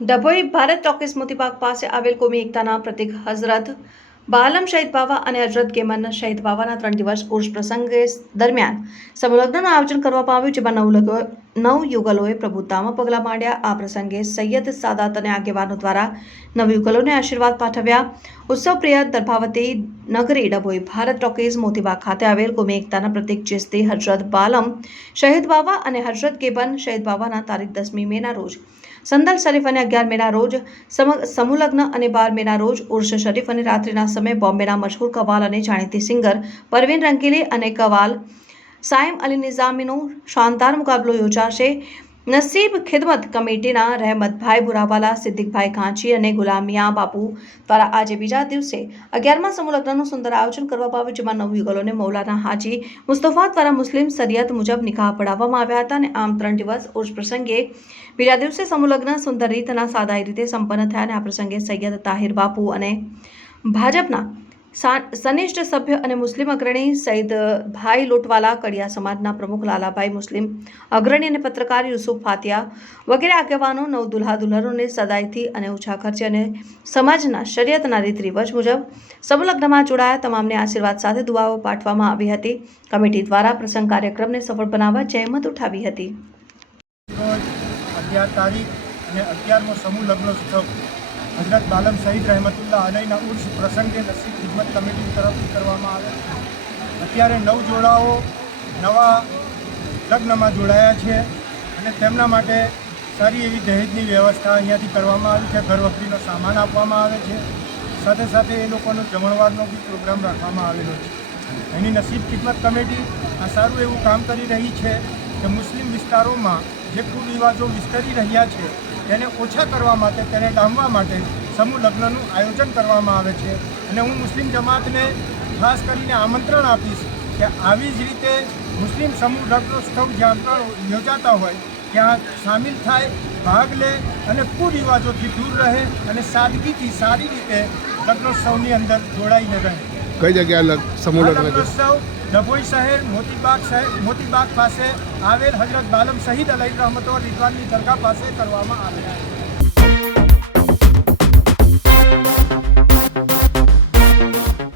Dabhoi Bharat talkies Moti Bagh પાસે આવેલ કોમી એકતાના પ્રતિક હઝરત બાલમ શહીદ બાવા અને હજરત કેમન શહીદ બાવાના ત્રણ દિવસ ઉર્સ પ્રસંગે દરમિયાન સમલગ્નનું આયોજન કરવામાં આવ્યું, જેમાં નવ નવ યુગલોએ પ્રભુતામાં પગલાં માંડ્યા. આ પ્રસંગે સૈયદ સાદાત અને આગેવાનો દ્વારા નવયુગલોને આશીર્વાદ પાઠવ્યા. ઉત્સવ પ્રિય દર્ભાવતી નગરી ડભોઈ ભારત ટોકીઝ મોતીબાગ ખાતે આવેલ ગુમે એકતાના પ્રતિક ચિસ્તી હર્ષદ બાલમ, શહીદ બાવા અને હર્ષદ કેબન શહીદ બાવાના તારીખ દસમી મેના રોજ. સંદલ શરીફ અને અગિયાર મેના રોજ સમુલગ્ન અને બાર મેના રોજ ઉર્ષ શરીફ અને રાત્રિના સમયે બોમ્બેના મશહૂર કવાલ અને જાણીતી સિંગર પરવીન રંગીલી અને કવાલ સાયમ અલી નિઝામીનો શાનદાર મુકાબલો યોજાશે. નસીબ ખિદમત કમિટીના રહેમતભાઈ બુરાવાલા સિદ્દીકભાઈ કાંચી અને ગુલામિયા બાપુ દ્વારા આજે બીજા દિવસે અગિયારમા સમૂહલગ્નનું સુંદર આયોજન કરવામાં આવ્યું જેમાં નવ યુગલોને મૌલાના હાજી મુસ્તફા દ્વારા મુસ્લિમ શરિયત મુજબ નિકાહ પડાવવામાં આવ્યા હતા અને આમ ત્રણ દિવસ ઉર્સ પ્રસંગે બીજા દિવસે સમૂહલગ્ન સુંદર રીતના સાદાઈ રીતે સંપન્ન થયા અને આ પ્રસંગે સૈયદ તાહિર બાપુ અને ભાજપના સનિષ્ઠ સભ્ય અને મુસ્લિમ અગ્રણી સૈદ ભાઈ લોટવાલા, કડિયા સમાજના પ્રમુખ લાલાભાઈ મુસ્લિમ, અગ્રણી અને પત્રકાર યુસુફ ફાતિયા વગેરે આગેવાનો નવ દુલ્હા દુલ્હનોને સદાયથી અને ઓછા ખર્ચે અને સમાજના શરિયતના રીત મુજબ સમલગ્નમાં જોડાયા. તમામને આશીર્વાદ સાથે દુઆઓ પાઠવવામાં આવી હતી. કમિટી દ્વારા પ્રસંગ કાર્યક્રમને સફળ બનાવવા જહેમત ઉઠાવી હતી. અગિયાર તારીખ અને અગિયારમો સમૂહ લગ્નોત્સવ હજરત બાલમ શહીદ રહેમતુલ્લાહ અલયના ઉર્સ પ્રસંગે નસીબ ખિદમત કમિટી તરફથી કરવામાં આવે. અત્યારે નવ જોડાઓ નવા લગ્નમાં જોડાયા છે અને તેમના માટે સારી એવી દહેજની વ્યવસ્થા અહીંયાથી કરવામાં આવી છે. ઘરવખરીનો સામાન આપવામાં આવે છે. સાથે સાથે એ લોકોનો જમણવારનો બી પ્રોગ્રામ રાખવામાં આવેલો છે. એની નસીબ ખિદમત કમિટી આ સારું એવું કામ કરી રહી છે કે મુસ્લિમ વિસ્તારોમાં જે કુરિવાજો વિસ્તરી રહ્યા છે, તેને ઓછા કરવા માટે, તેને ડામવા માટે સમૂહ લગ્નનું આયોજન કરવામાં આવે છે. અને હું મુસ્લિમ જમાતને ખાસ કરીને આમંત્રણ આપીશ કે આવી જ રીતે મુસ્લિમ સમૂહ લગ્નોત્સવ જ્યાં પણ યોજાતા હોય, ત્યાં સામેલ થાય, ભાગ લે અને કુરિવાજોથી દૂર રહે અને સાદગીથી સારી રીતે લગ્નોત્સવની અંદર જોડાઈને રહે. કઈ જગ્યાએ સમુદ્ર સમૂહ લગ્ન છે? ડભોઈ શહેર મોતીબાગ શહેર મોતીબાગ પાસે આવેલ હજરત બાલમ શહીદ અલહી રહમતો રિદવાનની દરગાહ પાસે કરવામાં આવે છે.